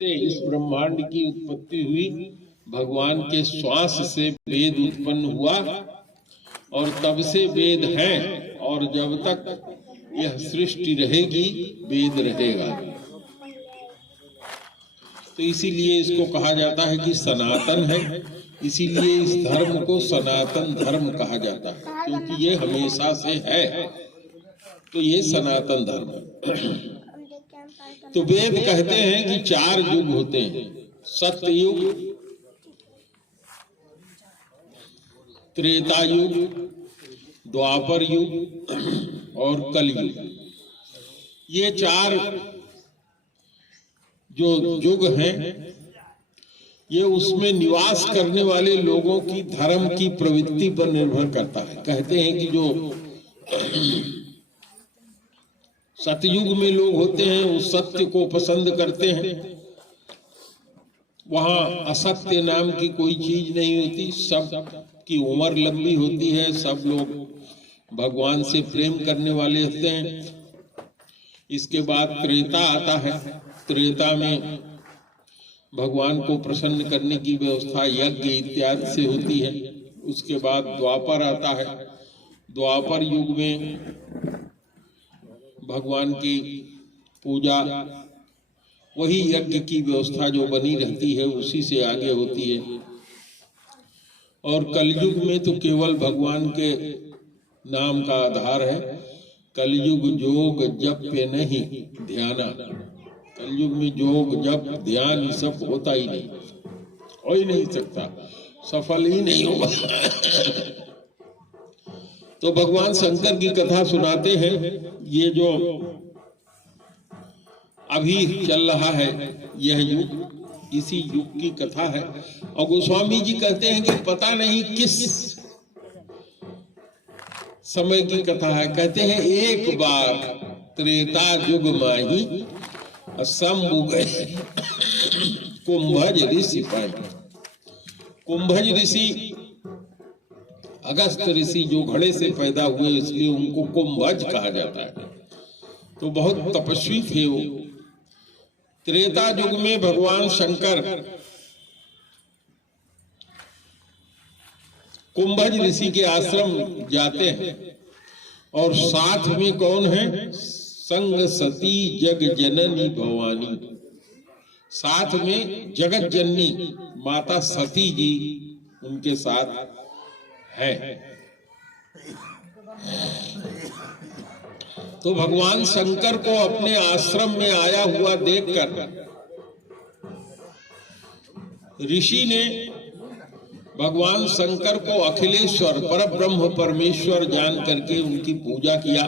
से इस ब्रह्मांड की उत्पत्ति हुई। भगवान के श्वास से वेद उत्पन्न हुआ और तब से वेद है, और जब तक यह सृष्टि रहेगी वेद रहेगा। तो इसीलिए इसको कहा जाता है कि सनातन है। इसीलिए इस धर्म को सनातन धर्म कहा जाता है, क्योंकि ये हमेशा से है। तो ये सनातन धर्म है। तो वेद कहते हैं कि 4 युग होते हैं, सत्य युग, त्रेता युग, द्वापर युग और कलयुग। ये 4 जो युग हैं, ये उसमें निवास करने वाले लोगों की धर्म की प्रवृत्ति पर निर्भर करता है। कहते हैं कि जो सतयुग में लोग होते हैं वो सत्य को पसंद करते हैं, वहां असत्य नाम की कोई चीज नहीं होती, सब की उम्र लंबी होती है, सब लोग भगवान से प्रेम करने वाले होते हैं। इसके बाद त्रेता आता है। त्रेता में भगवान को प्रसन्न करने की व्यवस्था यज्ञ इत्यादि से होती है। उसके बाद द्वापर आता है। द्वापर युग में भगवान की पूजा, वही यज्ञ की व्यवस्था जो बनी रहती है उसी से आगे होती है। और कलयुग में तो केवल भगवान के नाम का आधार है। कलयुग जोग जप पे नहीं ध्याना। कलयुग में जोग जप ध्यान ये सब होता ही नहीं, हो ही नहीं सकता, सफल ही नहीं होगा। तो भगवान शंकर की कथा सुनाते हैं। ये जो अभी चल रहा है यह युग, इसी युग की कथा है। और गोस्वामी जी कहते हैं कि पता नहीं किस समय की कथा है। कहते हैं एक बार त्रेता युग माही शंभु गए कुंभज ऋषि पाए। कुंभज ऋषि अगस्त ऋषि जो घड़े से पैदा हुए, इसलिए उनको कुंभज कहा जाता है। तो बहुत तपस्वी थे वो। त्रेता युग में भगवान शंकर कुंभज ऋषि के आश्रम जाते हैं, और साथ में कौन है? संग सती जग जननी भवानी। साथ में जगत जननी माता सती जी उनके साथ है। तो भगवान शंकर को अपने आश्रम में आया हुआ देखकर ऋषि ने भगवान शंकर को अखिलेश्वर परब्रह्म परमेश्वर जान करके उनकी पूजा किया।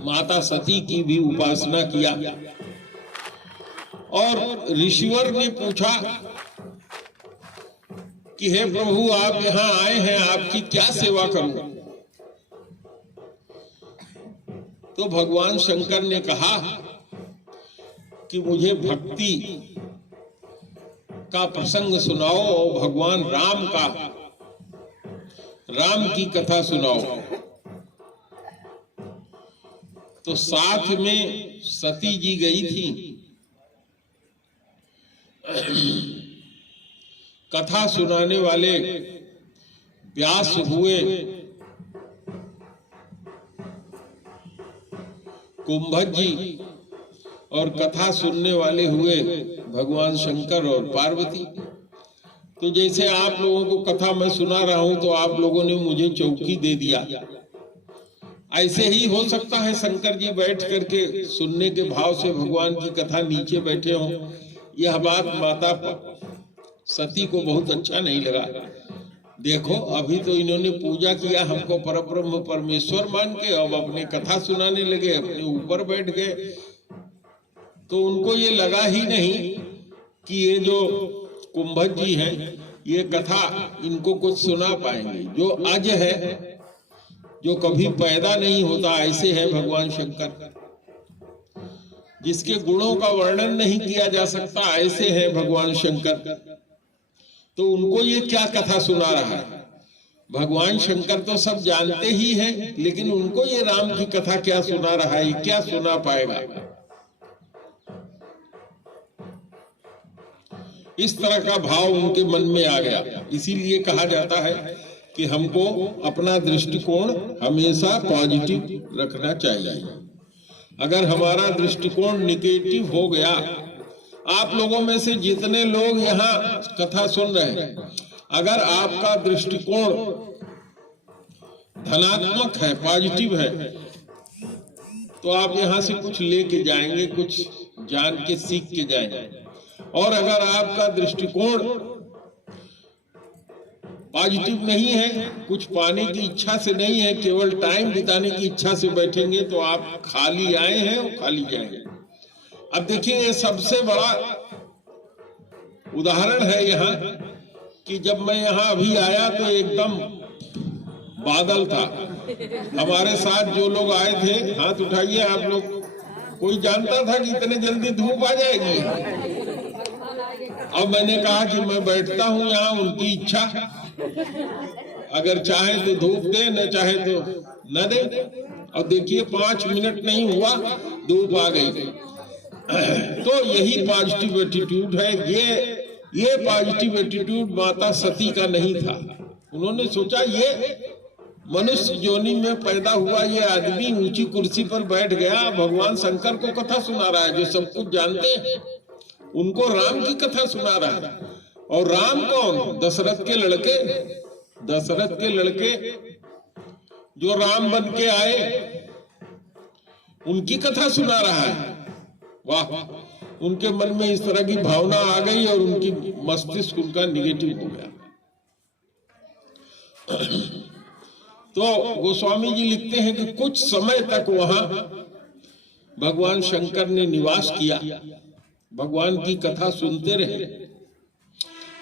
माता सती की भी उपासना किया। और ऋषिवर ने पूछा कि हे प्रभु, आप यहाँ आए हैं, आपकी क्या सेवा करूं? तो भगवान शंकर ने कहा कि मुझे भक्ति का प्रसंग सुनाओ और भगवान राम की कथा सुनाओ। तो साथ में सती जी गई थी। कथा सुनाने वाले व्यास हुए, कुंभज जी, और कथा सुनने वाले हुए भगवान शंकर और पार्वती। तो जैसे आप लोगों को कथा मैं सुना रहा हूं, तो आप लोगों ने मुझे चौकी दे दिया। ऐसे ही हो सकता है शंकर जी बैठ करके सुनने के भाव से भगवान की कथा नीचे बैठे हों। यह बात माता सती को बहुत अच्छा नहीं लगा। देखो, अभी तो इन्होंने पूजा किया हमको परब्रह्म परमेश्वर मान के, अब अपने कथा सुनाने लगे, अपने ऊपर बैठ गए। तो उनको ये लगा ही नहीं कि ये जो कुंभज जी हैं ये कथा इनको कुछ सुना पाएंगे। जो अज है, जो कभी पैदा नहीं होता, ऐसे है भगवान शंकर। जिसके गुणों का वर्णन नहीं किया जा सकता, ऐसे है भगवान शंकर। तो उनको ये क्या कथा सुना रहा है? भगवान शंकर तो सब जानते ही हैं, लेकिन उनको ये राम की कथा क्या सुना रहा है, क्या सुना पाएगा? इस तरह का भाव उनके मन में आ गया। इसीलिए कहा जाता है कि हमको अपना दृष्टिकोण हमेशा पॉजिटिव रखना चाहिए। अगर हमारा दृष्टिकोण निगेटिव हो गया, आप लोगों में से जितने लोग यहाँ कथा सुन रहे हैं, अगर आपका दृष्टिकोण धनात्मक है, पॉजिटिव है, तो आप यहाँ से कुछ लेके जाएंगे, कुछ जान के सीख के जाएंगे। और अगर आपका दृष्टिकोण पॉजिटिव नहीं है, कुछ पाने की इच्छा से नहीं है, केवल टाइम बिताने की इच्छा से बैठेंगे, तो आप खाली आए हैं और खाली जाएंगे। अब देखिए, ये सबसे बड़ा उदाहरण है यहाँ कि जब मैं यहाँ अभी आया तो एकदम बादल था। हमारे साथ जो लोग आए थे, हाथ उठाइए आप लोग, कोई जानता था कि इतने जल्दी धूप आ जाएगी? अब मैंने कहा कि मैं बैठता हूँ यहाँ, उनकी इच्छा, अगर चाहे तो धूप दे, न चाहे तो न दे। और देखिए 5 मिनट नहीं हुआ, धूप आ गई। तो यही पॉजिटिव एटीट्यूड है। ये पॉजिटिव एटीट्यूड माता सती का नहीं था। उन्होंने सोचा ये मनुष्य योनि में पैदा हुआ ये आदमी ऊंची कुर्सी पर बैठ गया, भगवान शंकर को कथा सुना रहा है, जो सब कुछ जानते हैं, उनको राम की कथा सुना रहा है। और राम कौन? दशरथ के लड़के, दशरथ के लड़के जो राम बन के आए, उनकी कथा सुना रहा है। वाह, उनके मन में इस तरह की भावना आ गई और उनकी मस्तिष्क उनका निगेटिव हो गया। तो गोस्वामी जी लिखते हैं कि कुछ समय तक वहां भगवान शंकर ने निवास किया, भगवान की कथा सुनते रहे।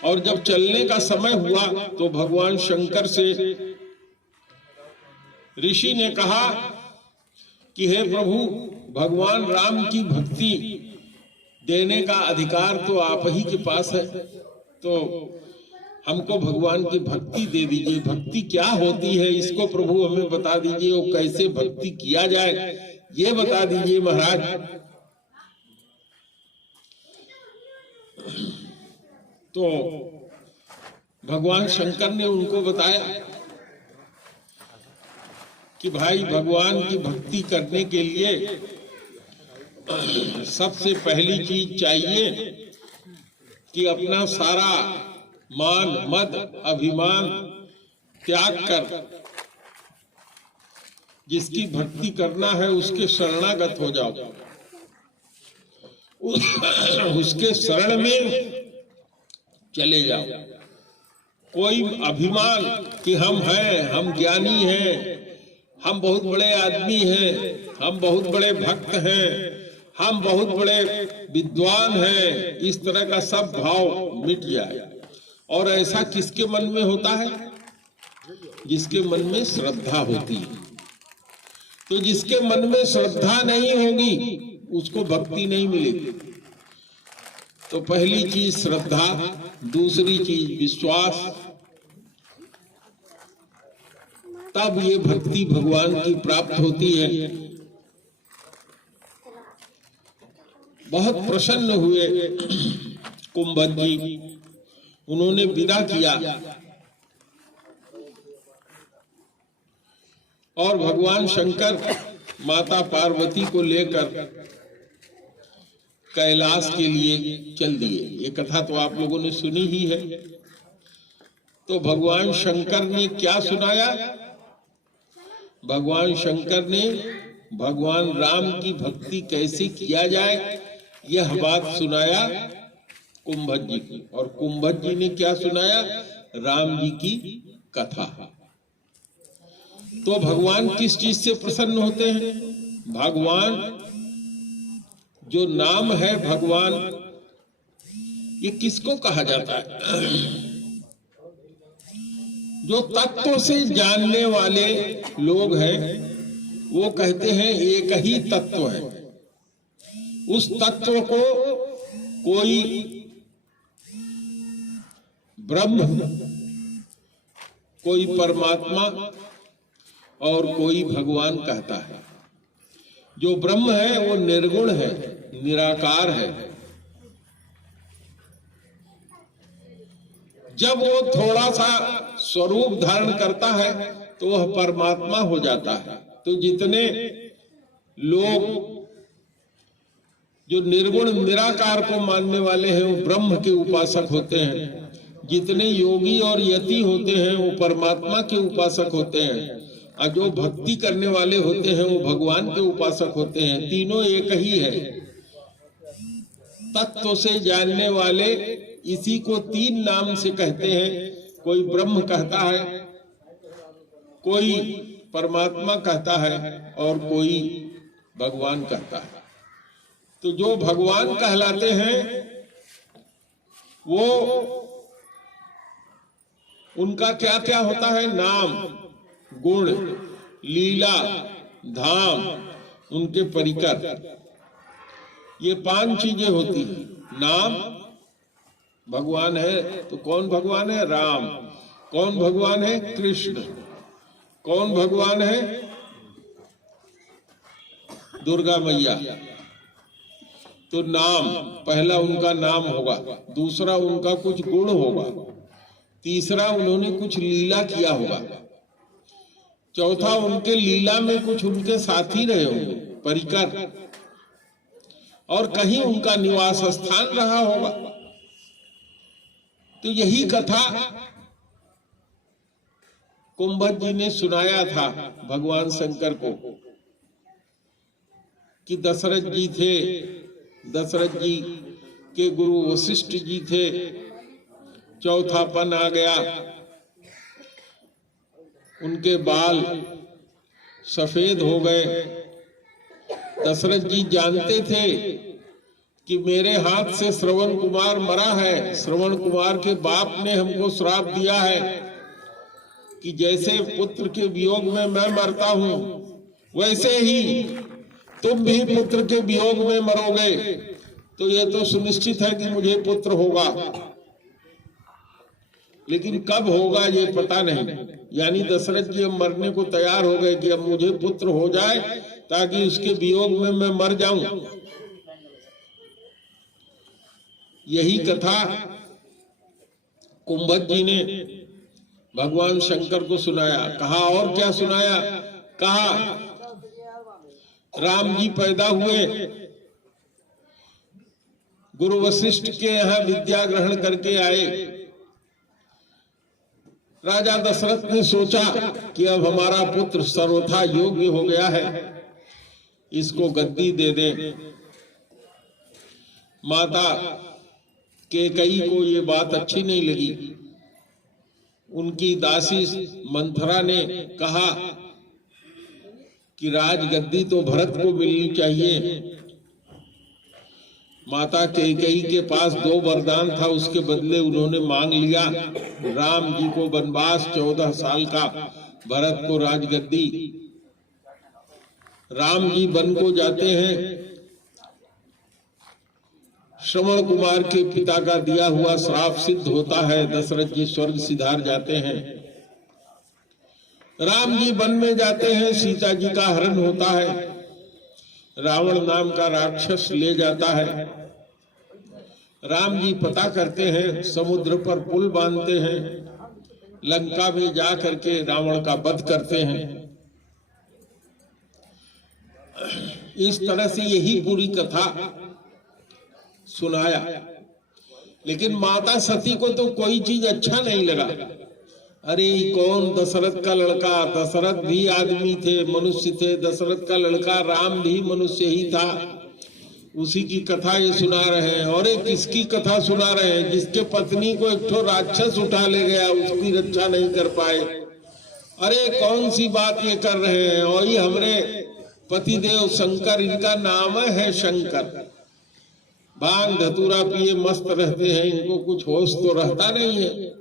और जब चलने का समय हुआ तो भगवान शंकर से ऋषि ने कहा कि हे प्रभु, भगवान राम की भक्ति देने का अधिकार तो आप ही के पास है, तो हमको भगवान की भक्ति दे दीजिए। भक्ति क्या होती है इसको प्रभु हमें बता दीजिए, और कैसे भक्ति किया जाए ये बता दीजिए महाराज। तो भगवान शंकर ने उनको बताया कि भाई, भगवान की भक्ति करने के लिए सबसे पहली चीज चाहिए कि अपना सारा मान, मद, अभिमान त्याग कर जिसकी भक्ति करना है उसके शरणागत हो जाओ, उसके शरण में चले जाओ। कोई अभिमान कि हम हैं, हम ज्ञानी हैं, हम बहुत बड़े आदमी हैं, हम बहुत बड़े भक्त हैं, हम बहुत बड़े विद्वान हैं, इस तरह का सब भाव मिट जाए। और ऐसा किसके मन में होता है? जिसके मन में श्रद्धा होती है। तो जिसके मन में श्रद्धा नहीं होगी उसको भक्ति नहीं मिलेगी। तो पहली चीज श्रद्धा, दूसरी चीज विश्वास, तब ये भक्ति भगवान की प्राप्त होती है। बहुत प्रसन्न हुए कुंभज जी, उन्होंने विदा किया और भगवान शंकर माता पार्वती को लेकर कैलाश के लिए चल दिए। ये कथा तो आप लोगों ने सुनी ही है। तो भगवान शंकर ने क्या सुनाया? भगवान शंकर ने भगवान राम की भक्ति कैसे किया जाए यह बात सुनाया कुंभज जी की। और कुंभज जी ने क्या सुनाया? राम जी की कथा। तो भगवान किस चीज से प्रसन्न होते हैं? भगवान जो नाम है भगवान, ये किसको कहा जाता है? जो तत्व से जानने वाले लोग हैं वो कहते हैं एक ही तत्व है। उस तत्व को कोई ब्रह्म, कोई परमात्मा और कोई भगवान कहता है। जो ब्रह्म है वो निर्गुण है, निराकार है। जब वो थोड़ा सा स्वरूप धारण करता है तो वह परमात्मा हो जाता है। तो जितने लोग जो निर्गुण निराकार को मानने वाले हैं वो ब्रह्म के उपासक होते हैं, जितने योगी और यति होते हैं वो परमात्मा के उपासक होते हैं, और जो भक्ति करने वाले होते हैं वो भगवान के उपासक होते हैं। तीनों एक ही है। तत्व से जानने वाले इसी को तीन नाम से कहते हैं। कोई ब्रह्म कहता है, कोई परमात्मा कहता है और कोई भगवान कहता है। तो जो भगवान कहलाते हैं वो उनका क्या क्या होता है? नाम, गुण, लीला, धाम, उनके परिकर, ये 5 चीजें होती हैं। नाम भगवान है तो कौन भगवान है? राम। कौन भगवान है? कृष्ण। कौन भगवान है? दुर्गा मैया। तो नाम, पहला उनका नाम होगा, दूसरा उनका कुछ गुण होगा, तीसरा उन्होंने कुछ लीला किया होगा, चौथा उनके लीला में कुछ उनके साथी रहे होंगे, परिकर, और कहीं उनका निवास स्थान रहा होगा। तो यही कथा कुंभज जी ने सुनाया था भगवान शंकर को कि दशरथ जी थे, दशरथ जी के गुरु वशिष्ठ जी थे, चौथापन आ गया, उनके बाल सफेद हो गए। दशरथ जी जानते थे कि मेरे हाथ से श्रवण कुमार मरा है, श्रवण कुमार के बाप ने हमको श्राप दिया है कि जैसे पुत्र के वियोग में मैं मरता हूं वैसे ही तुम भी पुत्र के वियोग में मरोगे। तो ये तो सुनिश्चित है कि मुझे पुत्र होगा, लेकिन कब होगा ये पता नहीं। यानी दशरथ जी अब मरने को तैयार हो गए कि अब मुझे पुत्र हो जाए ताकि उसके वियोग में मैं मर जाऊं। यही कथा कुंभज जी ने भगवान शंकर को सुनाया। कहा और क्या सुनाया? कहा राम जी पैदा हुए, गुरु वशिष्ठ के यहाँ विद्या ग्रहण करके आए। राजा दशरथ ने सोचा कि अब हमारा पुत्र सर्वथा योग्य हो गया है, इसको गद्दी दे दें। माता कैकेयी को ये बात अच्छी नहीं लगी। उनकी दासी मंथरा ने कहा कि राजगद्दी तो भरत को मिलनी चाहिए। माता कैकेयी के पास 2 वरदान था, उसके बदले उन्होंने मांग लिया राम जी को वनवास 14 साल का, भरत को राजगद्दी। राम जी वन को जाते हैं, श्रवण कुमार के पिता का दिया हुआ श्राप सिद्ध होता है, दशरथ जी स्वर्ग सिधार जाते हैं। राम जी वन में जाते हैं, सीता जी का हरण होता है, रावण नाम का राक्षस ले जाता है। राम जी पता करते हैं, समुद्र पर पुल बांधते हैं, लंका में जा करके रावण का वध करते हैं। इस तरह से यही पूरी कथा सुनाया। लेकिन माता सती को तो कोई चीज अच्छा नहीं लगा। अरे कौन दशरथ का लड़का? दशरथ भी आदमी थे, मनुष्य थे, दशरथ का लड़का राम भी मनुष्य ही था, उसी की कथा ये सुना रहे हैं। और एक किसकी कथा सुना रहे हैं? जिसके पत्नी को एक ठो राक्षस उठा ले गया, उसकी रक्षा नहीं कर पाए। अरे कौन सी बात ये कर रहे हैं? और ये हमरे पतिदेव शंकर, इनका नाम है शंकर, भांग धतूरा पिए मस्त रहते हैं, इनको कुछ होश तो रहता नहीं है।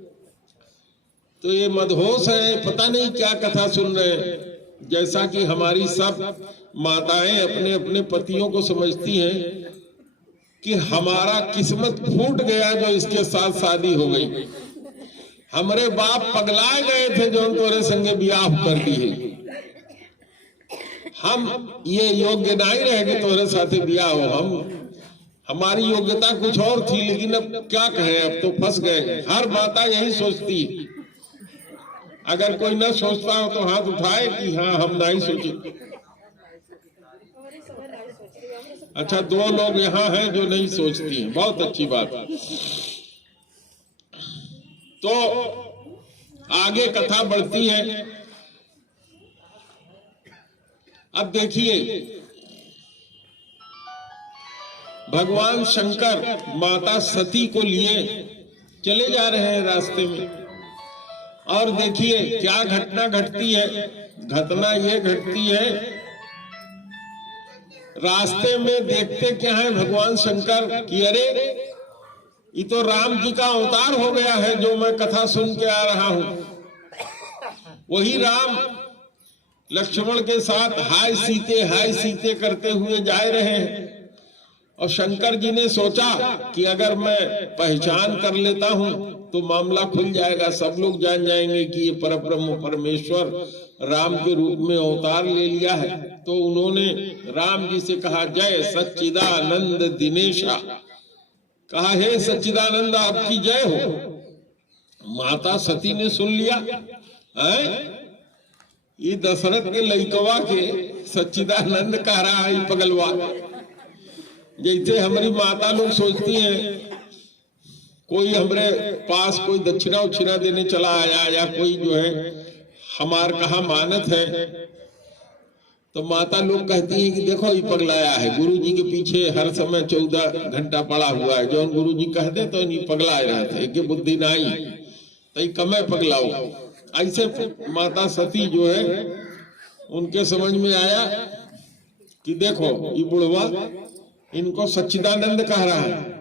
तो ये मदहोश है, पता नहीं क्या कथा सुन रहे हैं। जैसा कि हमारी सब माताएं अपने अपने पतियों को समझती हैं कि हमारा किस्मत फूट गया जो इसके साथ शादी हो गई, हमारे बाप पगला गए थे जो तोरे संगे ब्याह कर दी है, हम ये योग्य नहीं रहे कि तोरे साथे ब्याह हो, हमारी योग्यता कुछ और थी, लेकिन अब क्या कहें, अब तो फंस गए। हर माता यही सोचती है। अगर कोई न सोचता हो तो हाथ उठाए कि हाँ हम नहीं सोचे। अच्छा, 2 लोग यहाँ हैं जो नहीं सोचती हैं, बहुत अच्छी बात है। तो आगे कथा बढ़ती है। अब देखिए, भगवान शंकर माता सती को लिए चले जा रहे हैं रास्ते में, और देखिए क्या घटना घटती है। घटना ये घटती है, रास्ते में देखते क्या है भगवान शंकर कि अरे ये तो राम जी का अवतार हो गया है जो मैं कथा सुन के आ रहा हूं। वही राम लक्ष्मण के साथ हाय सीते करते हुए जा रहे हैं। और शंकर जी ने सोचा कि अगर मैं पहचान कर लेता हूं तो मामला खुल जाएगा, सब लोग जान जाएंगे कि ये परब्रह्म परमेश्वर राम के रूप में अवतार ले लिया है। तो उन्होंने राम जी से कहा, जय सच्चिदानंद दिनेशा, कहा हे सच्चिदानंद आपकी जय हो। माता सती ने सुन लिया, ये दशरथ के लइकवा के सच्चिदानंद कह रहा है पगलवा। जैसे हमारी माता लोग सोचती हैं कोई हमारे पास कोई दक्षिणा उक्षिणा देने चला आया या कोई जो है हमार कहा मानत है, तो माता लोग कहती हैं कि देखो ये पगलाया है, गुरुजी के पीछे हर समय 14 घंटा पड़ा हुआ है, जो गुरुजी कह दे तो नहीं पगला रहे थे कि बुद्धि नहीं तो कमे पगलाओ। ऐसे माता सती जो है उनके समझ में आया कि देखो ये बुढ़वा इनको सच्चिदानंद कह रहा है।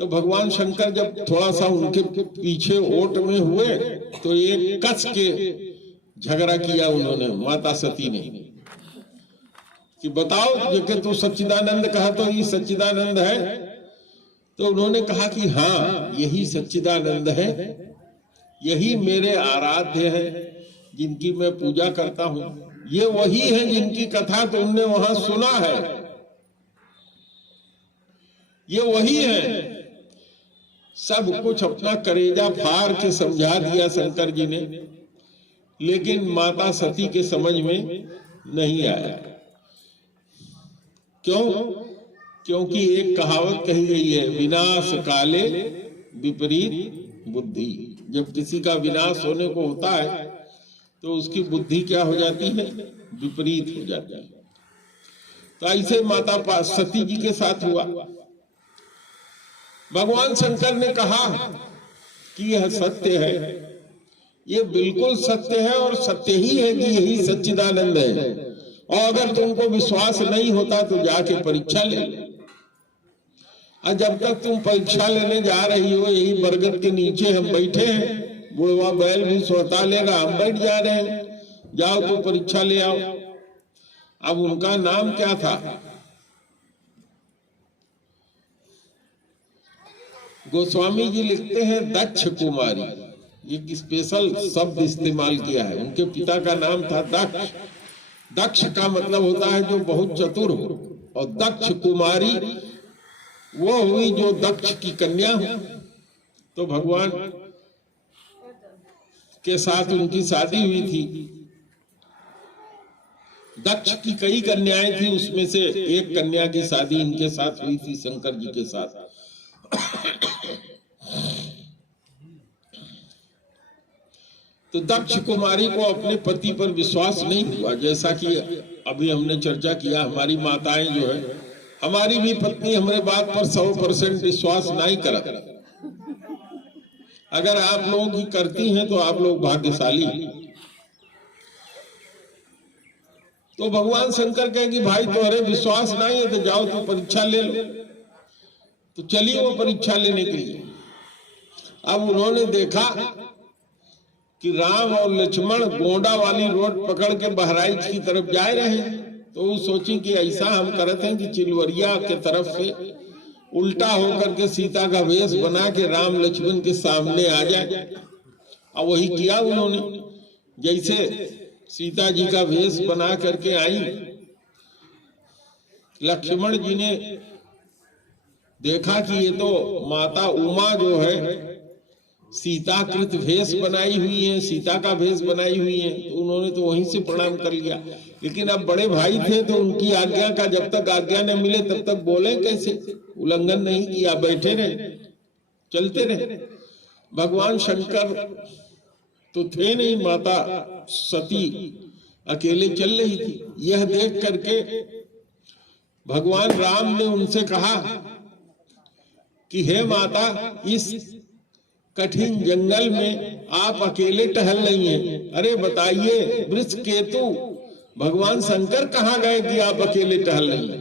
तो भगवान शंकर जब थोड़ा सा उनके पीछे ओट में हुए तो एक कस के झगड़ा किया उन्होंने, माता सती ने, कि बताओ जेके तू सच्चिदानंद कहा तो ये सच्चिदानंद है। तो उन्होंने कहा कि हाँ यही सच्चिदानंद है, यही मेरे आराध्य है जिनकी मैं पूजा करता हूं, ये वही है जिनकी कथा तुमने वहां सुना है, ये वही है। सब कुछ अपना करेजा फाड़ के समझा दिया शंकर जी ने, लेकिन माता सती के समझ में नहीं आया। क्यों? क्योंकि एक कहावत कही गई है, विनाश काले विपरीत बुद्धि। जब किसी का विनाश होने को होता है तो उसकी बुद्धि क्या हो जाती है? विपरीत हो जाती है। तो ऐसे माता सती जी के साथ हुआ। भगवान शंकर ने कहा कि यह सत्य है, ये बिल्कुल सत्य है और सत्य ही है कि यही सच्चिदानंद है। और अगर तुमको विश्वास नहीं होता तो जाके परीक्षा ले। और जब तक तुम परीक्षा लेने जा रही हो, यही बरगद के नीचे हम बैठे हैं, बुढ़वा बैल भी सोता लेगा, हम बैठ जा रहे हैं, जाओ तो परीक्षा ले आओ। अब उनका नाम क्या था? गोस्वामी जी लिखते हैं दक्ष कुमारी। ये स्पेशल शब्द इस्तेमाल किया है। उनके पिता का नाम था दक्ष। दक्ष का मतलब होता है जो बहुत चतुर हो, और दक्ष कुमारी वो हुई जो दक्ष की कन्या हो। तो भगवान के साथ उनकी शादी हुई थी। दक्ष की कई कन्याएं थी, उसमें से एक कन्या की शादी इनके साथ हुई थी, शंकर जी के साथ। तो दक्ष कुमारी को अपने पति पर विश्वास नहीं हुआ। जैसा कि अभी हमने चर्चा किया, हमारी माताएं जो है, हमारी भी पत्नी हमारे बात पर 100% विश्वास नहीं करती। अगर आप लोग ही करती हैं तो आप लोग भाग्यशाली। तो भगवान शंकर कहे कि भाई तुम्हारे विश्वास नहीं है तो जाओ तो परीक्षा ले लो। तो चलिए वो परीक्षा लेने के लिए। अब उन्होंने देखा कि राम और लक्ष्मण गोंडा वाली रोड पकड़ के बहराइच की तरफ जा रहे हैं। तो वो सोची कि ऐसा हम करते हैं कि चिलवरिया के तरफ से उल्टा होकर के सीता का वेश बना के राम लक्ष्मण के सामने आ जाए। और वही किया उन्होंने। जैसे सीता जी का वेश बना करके आई, लक्ष्मण जी ने देखा कि ये तो माता उमा जो है सीताकृत भेष बनाई हुई है, सीता का भेष बनाई हुई है, तो उन्होंने तो वहीं से प्रणाम कर लिया। लेकिन अब बड़े भाई थे तो उनकी आज्ञा का जब तक आज्ञा न मिले तब तक बोले कैसे, उल्लंघन नहीं किया, बैठे रहे, चलते रहे। भगवान शंकर तो थे नहीं, माता सती अकेले चल रही थी। यह देख करके भगवान राम ने उनसे कहा कि हे माता, इस कठिन जंगल में आप अकेले टहल रही हैं, अरे बताइए वृक्ष केतु भगवान शंकर कहाँ गए कि आप अकेले टहल रही हैं।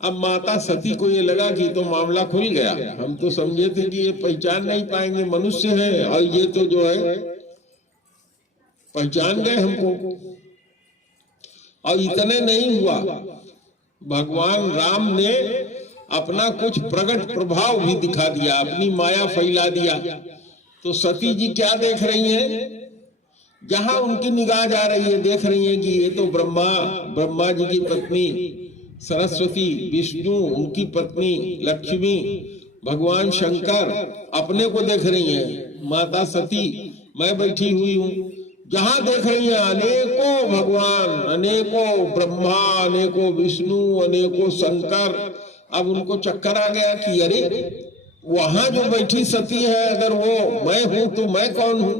अब माता सती को ये लगा कि तो मामला खुल गया, हम तो समझे थे कि ये पहचान नहीं पाएंगे, मनुष्य है, और ये तो जो है पहचान गए हमको। और इतने नहीं हुआ, भगवान राम ने अपना कुछ प्रकट प्रभाव भी दिखा दिया, अपनी माया फैला दिया। तो सती जी क्या देख रही हैं, जहां उनकी निगाह जा रही है देख रही हैं कि ये तो ब्रह्मा जी की पत्नी सरस्वती, विष्णु उनकी पत्नी लक्ष्मी, भगवान शंकर अपने को देख रही हैं। माता सती मैं बैठी हुई हूँ, जहां देख रही है अनेकों भगवान, अनेकों ब्रह्मा, अनेकों विष्णु, अनेकों शंकर। अब उनको चक्कर आ गया कि अरे वहां जो बैठी सती है अगर वो मैं हूं तो मैं कौन हूं।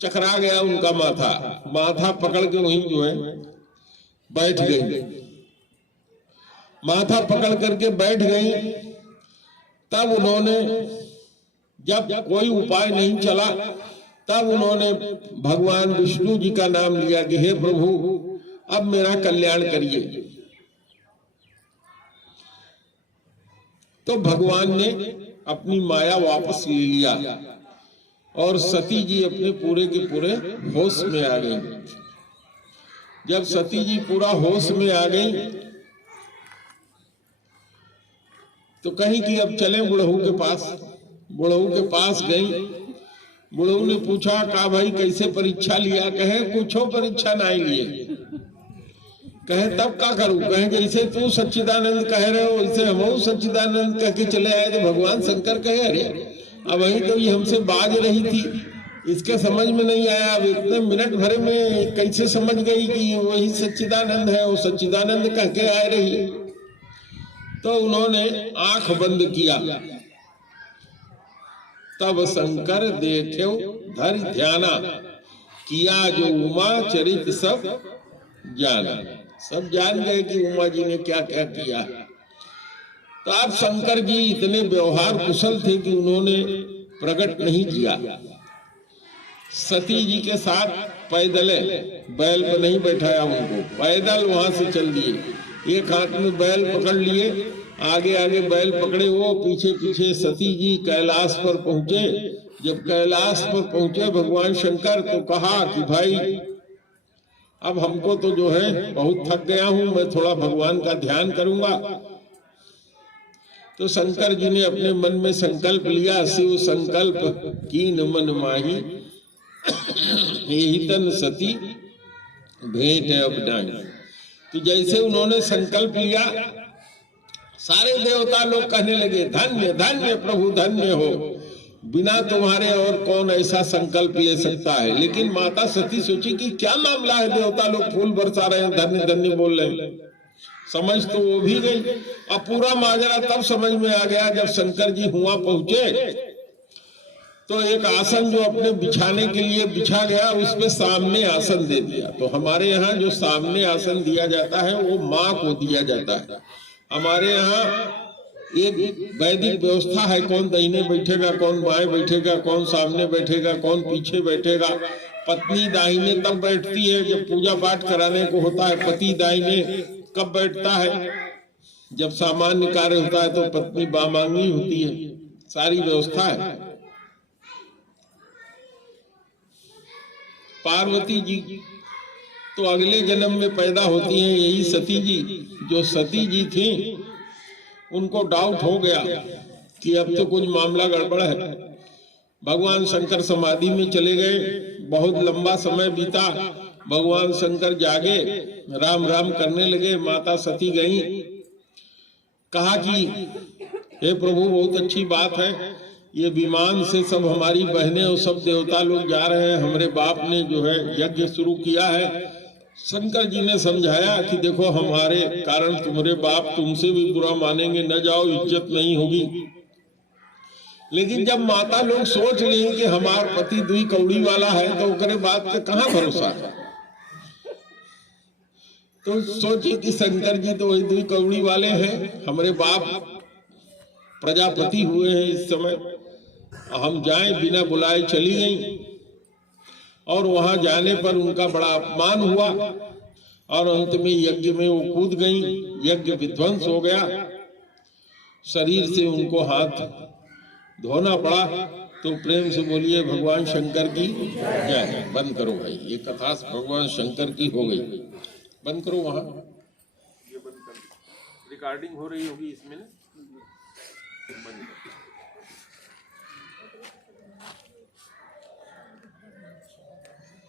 चकरा गया उनका माथा पकड़ के वहीं जो है बैठ गई, माथा पकड़ करके बैठ गई। तब उन्होंने, जब कोई उपाय नहीं चला, तब उन्होंने भगवान विष्णु जी का नाम लिया कि हे प्रभु अब मेरा कल्याण करिए। तो भगवान ने अपनी माया वापस ले लिया और सती जी अपने पूरे के पूरे होश में आ गई। जब सती जी पूरा होश में आ गई तो कहीं कि अब चले बुढ़ऊ के पास। बुढ़ऊ के पास गई, बुढ़ऊ ने पूछा का भाई कैसे परीक्षा लिया। कहे कुछ परीक्षा नहीं लिए। कहे तब क्या करूं। कहे जैसे तू सच्चिदानंद कह रहे हो वैसे हम सच्चिदानंद कह के चले आए। तो भगवान शंकर कहे अरे अब वही तो ये हमसे बाज रही थी, इसके समझ में नहीं आया, अब इतने मिनट भर में कैसे समझ गई कि वही सच्चिदानंद है, वो सच्चिदानंद कह के आ रही। तो उन्होंने आंख बंद किया। तब शंकर देखे धर ध्याना, किया जो उमा चरित सब जाना। सब जान गए कि उमा जी ने क्या क्या किया। तो आप शंकर जी इतने व्यवहार कुशल थे कि उन्होंने प्रकट नहीं किया। सती जी के साथ पैदल, बैल पर नहीं बैठाया उनको, पैदल वहां से चल दिए। एक हाथ में बैल पकड़ लिए, आगे आगे बैल पकड़े वो, पीछे पीछे सती जी कैलाश पर पहुंचे। जब कैलाश पर पहुंचे भगवान शंकर तो कहा कि भाई अब हमको तो जो है बहुत थक गया हूं, मैं थोड़ा भगवान का ध्यान करूंगा। तो शंकर जी ने अपने मन में संकल्प लिया, शिव संकल्प कीन मन माही, यही तन सती भेंट अपनाई। तो जैसे उन्होंने संकल्प लिया, सारे देवता लोग कहने लगे धन्य धन्य प्रभु धन्य हो, बिना तुम्हारे और कौन ऐसा संकल्प ले सकता है। लेकिन माता सती सोची कि क्या मामला है, देवता लोग फूल बरसा रहे हैं, धन्य धन्य बोल रहे हैं। समझ तो वो भी गई। अब पूरा माजरा तब समझ में आ गया जब शंकर जी हुआ पहुंचे तो एक आसन जो अपने बिछाने के लिए बिछा गया उस पे सामने आसन दे दिया। तो हमारे यहाँ जो सामने आसन दिया जाता है वो माँ को दिया जाता है। हमारे यहाँ एक वैदिक व्यवस्था है, कौन दाहिने बैठेगा, कौन बाएं बैठेगा, कौन सामने बैठेगा, कौन पीछे बैठेगा। पत्नी दाहिने तब बैठती है जब पूजा पाठ कराने को होता है, पति दाहिने कब बैठता है, जब सामान्य कार्य होता है तो पत्नी बामांगी होती है। सारी व्यवस्था है। पार्वती जी तो अगले जन्म में पैदा होती हैं, यही सती जी। जो सती जी थी उनको डाउट हो गया कि अब तो कुछ मामला गड़बड़ है। भगवान शंकर समाधि में चले गए, बहुत लंबा समय बीता। भगवान शंकर जागे, राम राम करने लगे। माता सती गई, कहा कि हे प्रभु बहुत अच्छी बात है, ये विमान से सब हमारी बहनें और सब देवता लोग जा रहे हैं, हमारे बाप ने जो है यज्ञ शुरू किया है। शंकर जी ने समझाया कि देखो हमारे कारण तुम्हारे बाप तुमसे भी बुरा मानेंगे, न जाओ, इज्जत नहीं होगी। लेकिन जब माता लोग सोच लें कि हमार पति दुई कौड़ी वाला है तो ओकरे बात पे कहाँ भरोसा है। तो सोचिए कि शंकर जी तो वही दुई कौड़ी वाले हैं, हमारे बाप प्रजापति हुए हैं इस समय, हम जाएं बिना बुलाए चली गई। और वहां जाने पर उनका बड़ा अपमान हुआ और अंत में यज्ञ में वो कूद गई, यज्ञ विध्वंस हो गया, शरीर से उनको हाथ धोना पड़ा। तो प्रेम से बोलिए भगवान शंकर की जय। बंद करो भाई, ये कथा भगवान शंकर की हो गई, बंद करो। वहां ये बंद कर, रिकॉर्डिंग हो रही होगी इसमें ना, बंद करो।